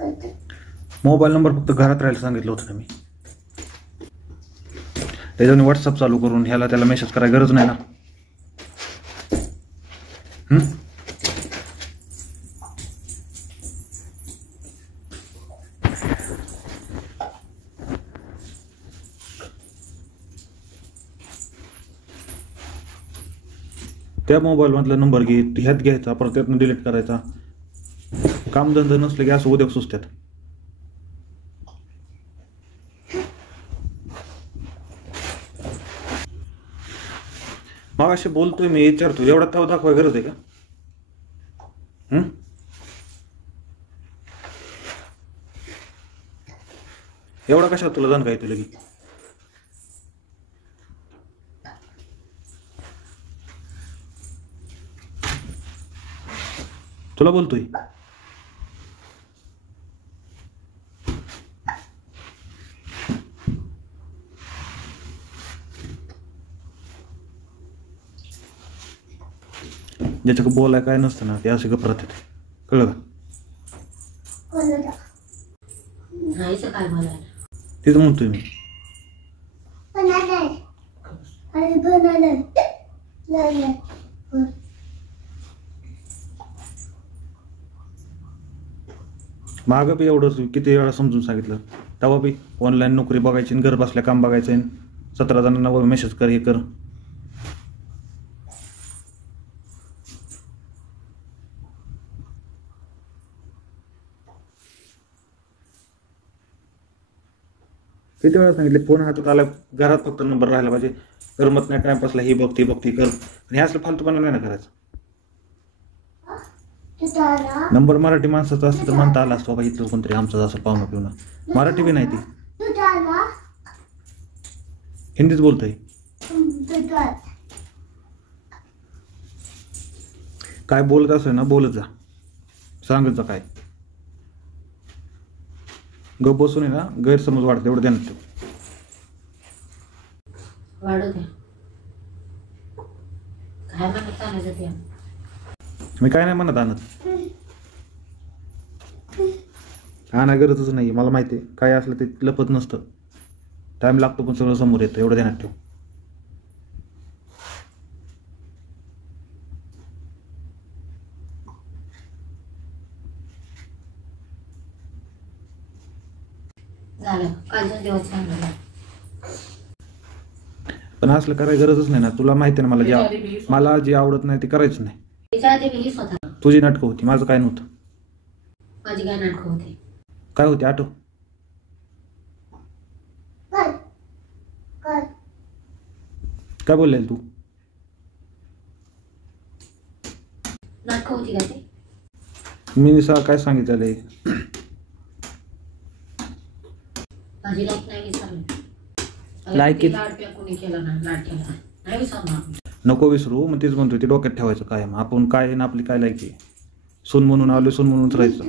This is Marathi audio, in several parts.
मोबाईल नंबर फक्त घरात राहायला सांगितलं होतं ना मी. त्याच्याने व्हॉट्सअप चालू करून ह्याला त्याला मेसेज करायची गरज नाही ना. त्या मोबाईल मधला नंबर घे, ह्यात घ्यायचा, परत त्यातनं डिलीट करायचा. कामधंदा नसले की असं उद्योग सुचतात. मग असे बोलतोय मी, विचारतो, एवढा ताव दाखवाय गरज आहे का? एवढा कशात तुला जाण काय तुला की? तुला बोलतोय. ज्याच्याकडे बोलाय काय नसतं ना ते असे गप्प राहतात. कळलं का? तेच म्हणतोय मी. मागं बी एवढंच किती वेळा समजून सांगितलं. तेव्हा बी ऑनलाईन नोकरी बघायची, घर बसल्या काम बघायचं, 17 जणांना मेसेज कर, हे कर. किती वेळा सांगितले, फोन हातात आला, घरात फक्त नंबर राहायला पाहिजे. करमत नाही टाइमपासला ही बघती कर. आणि हे असलं फालतूपणा नाही ना करायचं. नंबर मराठी माणसाचा असतं तर म्हणता आला असतो बाबा इथलं कोणतरी आमचं असं पाहुणं पिवणं. मराठी बी नाही ती, हिंदीच बोलतय. काय बोलत असेल ना बोलत जा, सांगत जा काय. गप बसून आहे ना गैरसमज वाढत, एवढं ध्यानात ठेव. मी काय नाही म्हणत आणत, नाही गरजच नाही. मला माहिती आहे काय असलं ते लपत नसतं. टाइम लागतो पण सगळं समोर येतं, एवढं ध्यानात ठेव. पण असलं करायची गरजच नाही ना. तुला माहिती आहे ना मला जे आवडत नाही ते करायचं नाही. तुझी नाटकं होती, माझं काय नव्हतं. माझी काय नाटकं होती? काय होती आठव? काय बोललेल तू? नाटकं होती का ते? मी काय सांगितलंय? माझी लाईक नाही विसरली. लायकी कोणी केलं ना, लाड केला नाही विसरणार. नको विसरू. मग तेच म्हणतोय, ते डोक्यात ठेवायचं कायम. आपण काय ना आपली काय लायकी. सून म्हणून आलो, सून म्हणूनच राहायचं.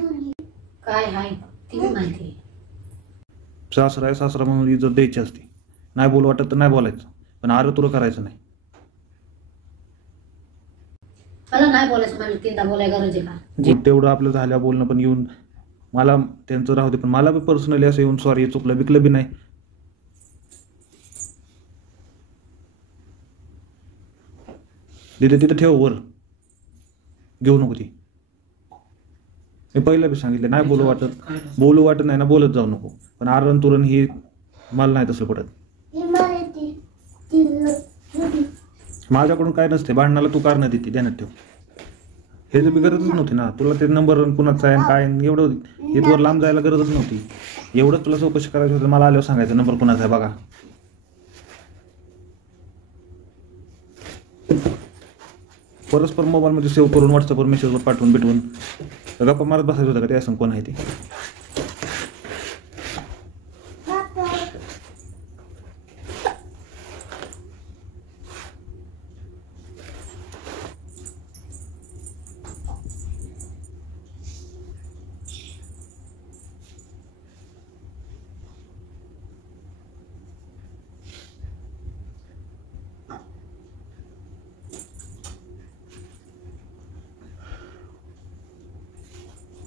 काय आहे ती माहिती. सासरा आहे, सासरा म्हणून इज्जत द्यायची असते. नाही बोल वाटत तर नाही बोलायचं, पण आरं तुला करायचं नाही. मला नाही बोलायचं, मला तीनदा बोलायला गरज आहे का? तेवढं आपलं झालं बोलणं, पण येऊन मला त्यांचं राहू दे, पण मला बी पर्सनली असं येऊन सॉरी चुकलं बिकलं बी नाही. तिथं ठेव, वर घेऊ नको ती. मी पहिलं बी सांगितलं, नाही बोलू वाटत नाही ना, बोलत जाऊ नको. पण आरण तुरण ही मला नाही तसं पडत. माझ्याकडून काय नसते, भांडणाला तू कारण देते, ध्यानात ठेव. हे तर बी गरजच नव्हती ना. तुला ते नंबर कुणाचा आहे काय एवढं इथवर लांब जायला गरजच नव्हती. एवढंच तुला चौकशी करायचं होतं, मला आल्यावर सांगायचं नंबर कुणाचा आहे बघा. परस्पर मोबाईलमध्ये सेव्ह करून व्हॉट्सअपवर मेसेजवर पाठवून बिटवून गप्पा मारत बसायचं होतं का? ते असं कोण आहे ते?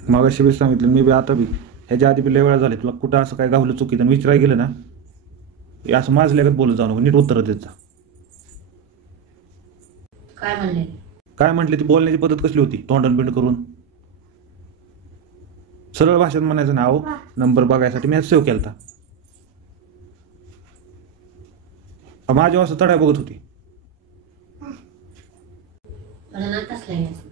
मागाशी बी सांगितलं, मी बी आता बी ह्याच्या आधी बी लय वेळा झाले तुला कुठं असं काय गावलं चुकीचं आणि विचारायला गेलं ना हे असं माझल्यागत बोलत जाऊ नको, नीट उत्तर देत जा. काय म्हणले? काय म्हटले ती बोलण्याची पद्धत कसली होती? तोंडण बिंड करून सरळ भाषेत म्हणायचं ना, अहो नंबर बघायसाठी मी सेव्ह केलता. माझ्या असं तड्या बघत होती. मला नाही तसलं यायचं.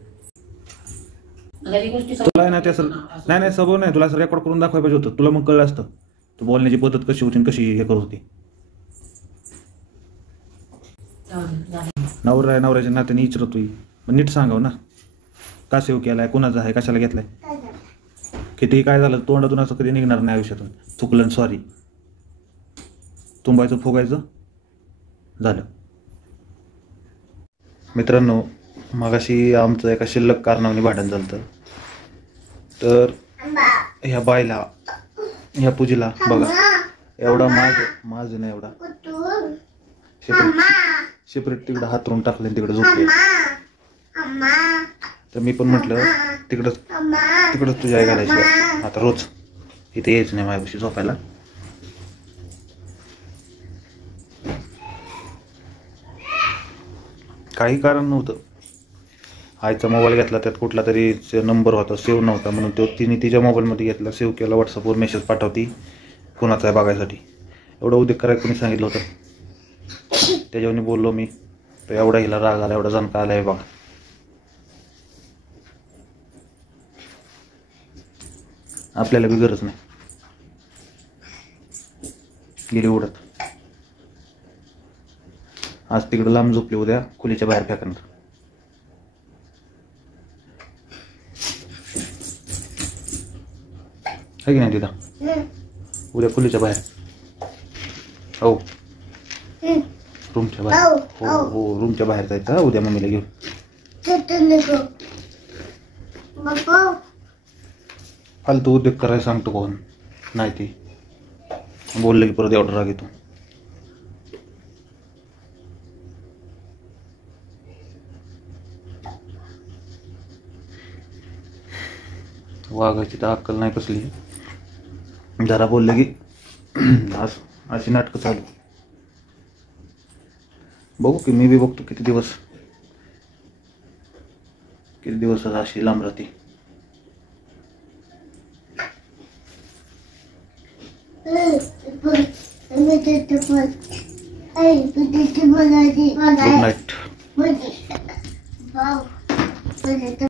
मला ही गोष्टी तुला आहे ना ते असं नाही सबब नाही, तुला असं रेकॉर्ड करून दाखवायला पाहिजे होतं. तुला मग कळलं असतं तू बोलण्याची पद्धत कशी होती आणि कशी हे करत होती. नवऱ्याच्या नात्याने विचारतोय मग नीट सांगावं ना, का सेव्ह केलाय, कुणाचा आहे, कशाला घेतलाय. किती काय झालं तोंडातून असं कधी निघणार नाही आयुष्यातून. चुकलं सॉरी, तुंबायचं फुगायचं झालं. मित्रांनो, मगाशी आमचं एका शिल्लक कारणाने भांडण झालं. तर ह्या बायला, ह्या पूजेला बघा एवढा माझं नाही एवढा सेपरेट तिकडं हातरून टाकलं तिकडे झोपले. तर मी पण म्हटलं तिकडंच तुझ्या आई घालायची आता, रोज इथे यायचं नाही माझ्यापाशी झोपायला. काही कारण नव्हतं. आईचा मोबाईल घेतला, त्यात कुठला तरी नंबर होता सेव्ह नव्हता म्हणून तो तिने तिच्या मोबाईलमध्ये घेतला, सेव्ह केला, व्हॉट्सअपवर मेसेज पाठवती कुणाचा आहे बघायसाठी. एवढं उद्योग करायला कोणी सांगितलं होतं? त्याच्यावर बोललो मी, तर एवढा हिला राग आला, एवढा जाणका आला आहे बघा. आपल्याला बी गरज नाही, गेली उडत. आज तिकडं लांब झोपली, उद्या खोलीच्या बाहेर फेकणार. आहे की नाही तिथं? उद्या खोलीच्या बाहेर. हो रूमच्या बाहेर. हो हो रूमच्या बाहेर जायचं उद्या मम्मीला घेऊन. फालतू उद्योग करायला सांगतो कोण नाही, ती बोललं की परत एवढा राग येतो. वागायची तर अक्कल नाही कसली. जरा बोललं की अशी नाटकं चालू. बघू की मी बी बघतो किती दिवस अशी लांब राहते. Good night.